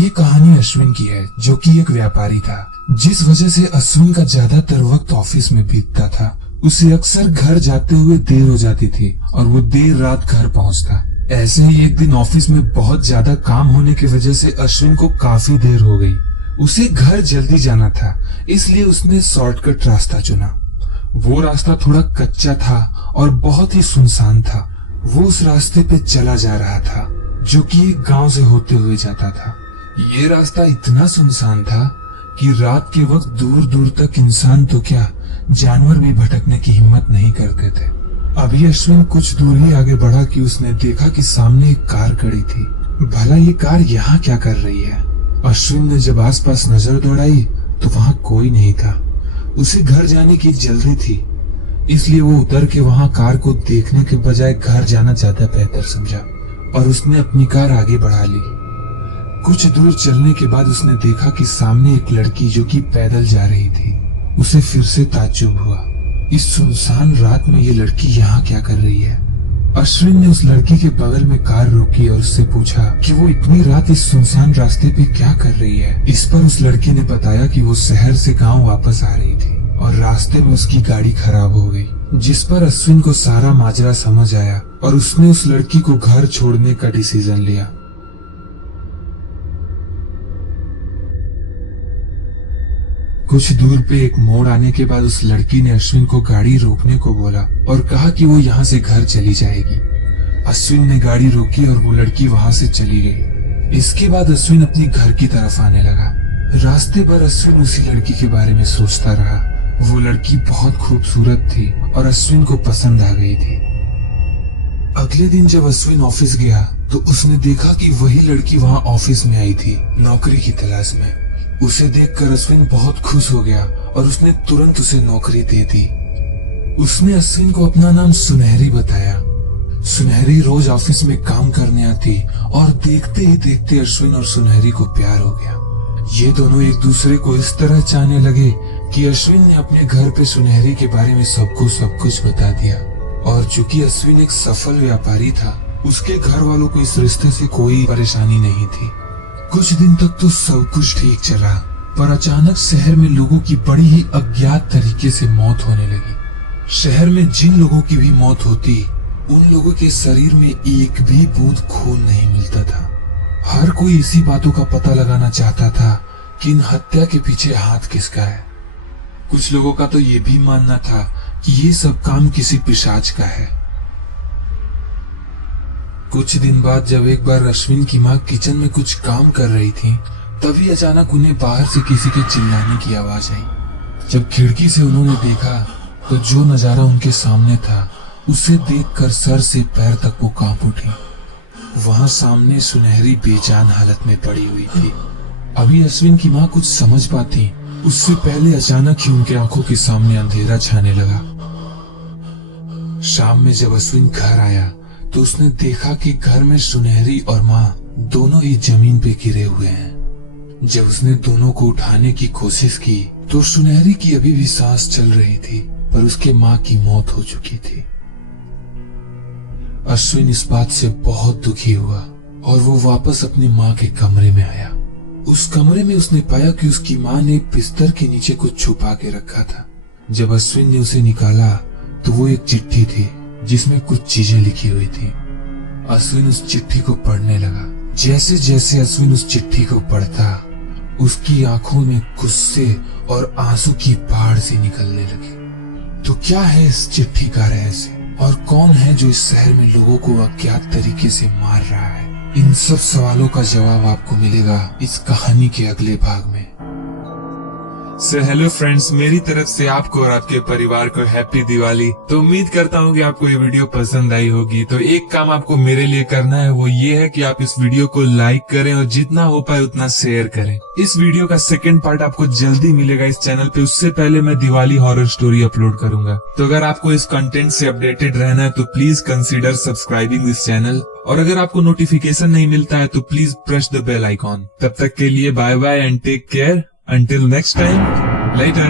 ये कहानी अश्विन की है, जो कि एक व्यापारी था। जिस वजह से अश्विन का ज्यादातर वक्त ऑफिस में बीतता था। उसे अक्सर घर जाते हुए देर हो जाती थी और वो देर रात घर पहुंचता। ऐसे ही एक दिन ऑफिस में बहुत ज्यादा काम होने की वजह से अश्विन को काफी देर हो गई। उसे घर जल्दी जाना था, इसलिए उसने शॉर्टकट रास्ता चुना। वो रास्ता थोड़ा कच्चा था और बहुत ही सुनसान था। वो उस रास्ते पे चला जा रहा था, जो कि एक गांव से होते हुए जाता था। ये रास्ता इतना सुनसान था कि रात के वक्त दूर दूर तक इंसान तो क्या, जानवर भी भटकने की हिम्मत नहीं करते थे। अभी अश्विन कुछ दूर ही आगे बढ़ा कि उसने देखा कि सामने एक कार खड़ी थी। भला ये कार यहाँ क्या कर रही है? अश्विन ने जब आसपास नजर दौड़ाई तो वहाँ कोई नहीं था। उसे घर जाने की जल्दी थी, इसलिए वो उतर के वहाँ कार को देखने के बजाय घर जाना ज्यादा बेहतर समझा और उसने अपनी कार आगे बढ़ा ली। कुछ दूर चलने के बाद उसने देखा कि सामने एक लड़की जो कि पैदल जा रही थी। उसे फिर से ताज्जुब हुआ, इस सुनसान रात में ये लड़की यहाँ क्या कर रही है? अश्विन ने उस लड़की के बगल में कार रोकी और उससे पूछा कि वो इतनी रात इस सुनसान रास्ते पे क्या कर रही है। इस पर उस लड़की ने बताया कि वो शहर से गांव वापस आ रही थी और रास्ते में उसकी गाड़ी खराब हो गई। जिस पर अश्विन को सारा माजरा समझ आया और उसने उस लड़की को घर छोड़ने का डिसीजन लिया। कुछ दूर पे एक मोड़ आने के बाद उस लड़की ने अश्विन को गाड़ी रोकने को बोला और कहा कि वो यहाँ से घर चली जाएगी। अश्विन ने गाड़ी रोकी और वो लड़की वहाँ से चली गई। इसके बाद अश्विन अपनी घर की तरफ आने लगा। रास्ते पर अश्विन उसी लड़की के बारे में सोचता रहा। वो लड़की बहुत खूबसूरत थी और अश्विन को पसंद आ गई थी। अगले दिन जब अश्विन ऑफिस गया तो उसने देखा कि वही लड़की वहाँ ऑफिस में आई थी, नौकरी की तलाश में। उसे देखकर अश्विन बहुत खुश हो गया और उसने तुरंत उसे नौकरी दे दी। उसने अश्विन को अपना नाम सुनहरी बताया। सुनहरी रोज ऑफिस में काम करने आती और देखते ही देखते अश्विन और सुनहरी को प्यार हो गया। ये दोनों एक दूसरे को इस तरह चाहने लगे कि अश्विन ने अपने घर पे सुनहरी के बारे में सब कुछ बता दिया। और चूंकि अश्विन एक सफल व्यापारी था, उसके घर वालों को इस रिश्ते से कोई परेशानी नहीं थी। कुछ दिन तक तो सब कुछ ठीक चला, पर अचानक शहर में लोगों की बड़ी ही अज्ञात तरीके से मौत होने लगी। शहर में जिन लोगों की भी मौत होती, उन लोगों के शरीर में एक भी बूंद खून नहीं मिलता था। हर कोई इसी बातों का पता लगाना चाहता था कि इन हत्या के पीछे हाथ किसका है। कुछ लोगों का तो ये भी मानना था कि ये सब काम किसी पिशाच का है। कुछ दिन बाद जब एक बार अश्विन की माँ किचन में कुछ काम कर रही थी, तभी अचानक उन्हें बाहर से किसी के चिल्लाने की आवाज आई। जब खिड़की से उन्होंने देखा तो जो नजारा उनके सामने था, उसे देखकर सर से पैर तक वो कांप उठी। वहां सामने सुनहरी बेजान हालत में पड़ी हुई थी। अभी अश्विन की माँ कुछ समझ पाती, उससे पहले अचानक ही उनके आंखों के सामने अंधेरा छाने लगा। शाम में जब अश्विन घर आया तो उसने देखा कि घर में सुनहरी और माँ दोनों ही जमीन पे गिरे हुए हैं। जब उसने दोनों को उठाने की कोशिश की तो सुनहरी की अभी भी सांस चल रही थी, पर उसके माँ की मौत हो चुकी थी। अश्विन इस बात से बहुत दुखी हुआ और वो वापस अपनी माँ के कमरे में आया। उस कमरे में उसने पाया कि उसकी माँ ने बिस्तर के नीचे कुछ छुपा के रखा था। जब अश्विन ने उसे निकाला तो वो एक चिट्ठी थी जिसमें कुछ चीजें लिखी हुई थी। अश्विन उस चिट्ठी को पढ़ने लगा। जैसे जैसे अश्विन उस चिट्ठी को पढ़ता, उसकी आंखों में गुस्से और आंसू की बाढ़ सी निकलने लगी। तो क्या है इस चिट्ठी का रहस्य और कौन है जो इस शहर में लोगों को अज्ञात तरीके से मार रहा है? इन सब सवालों का जवाब आपको मिलेगा इस कहानी के अगले भाग में। हेलो फ्रेंड्स, मेरी तरफ से आपको और आपके परिवार को हैप्पी दिवाली। तो उम्मीद करता हूँ कि आपको ये वीडियो पसंद आई होगी। तो एक काम आपको मेरे लिए करना है, वो ये है कि आप इस वीडियो को लाइक करें और जितना हो पाए उतना शेयर करें। इस वीडियो का सेकंड पार्ट आपको जल्दी मिलेगा इस चैनल पे। उससे पहले मैं दिवाली हॉरर स्टोरी अपलोड करूंगा। तो अगर आपको इस कंटेंट से अपडेटेड रहना है तो please consider subscribing this channel. और अगर आपको नोटिफिकेशन नहीं मिलता है तो please press the bell icon. तब तक के लिए bye bye and take care. Until next time, later.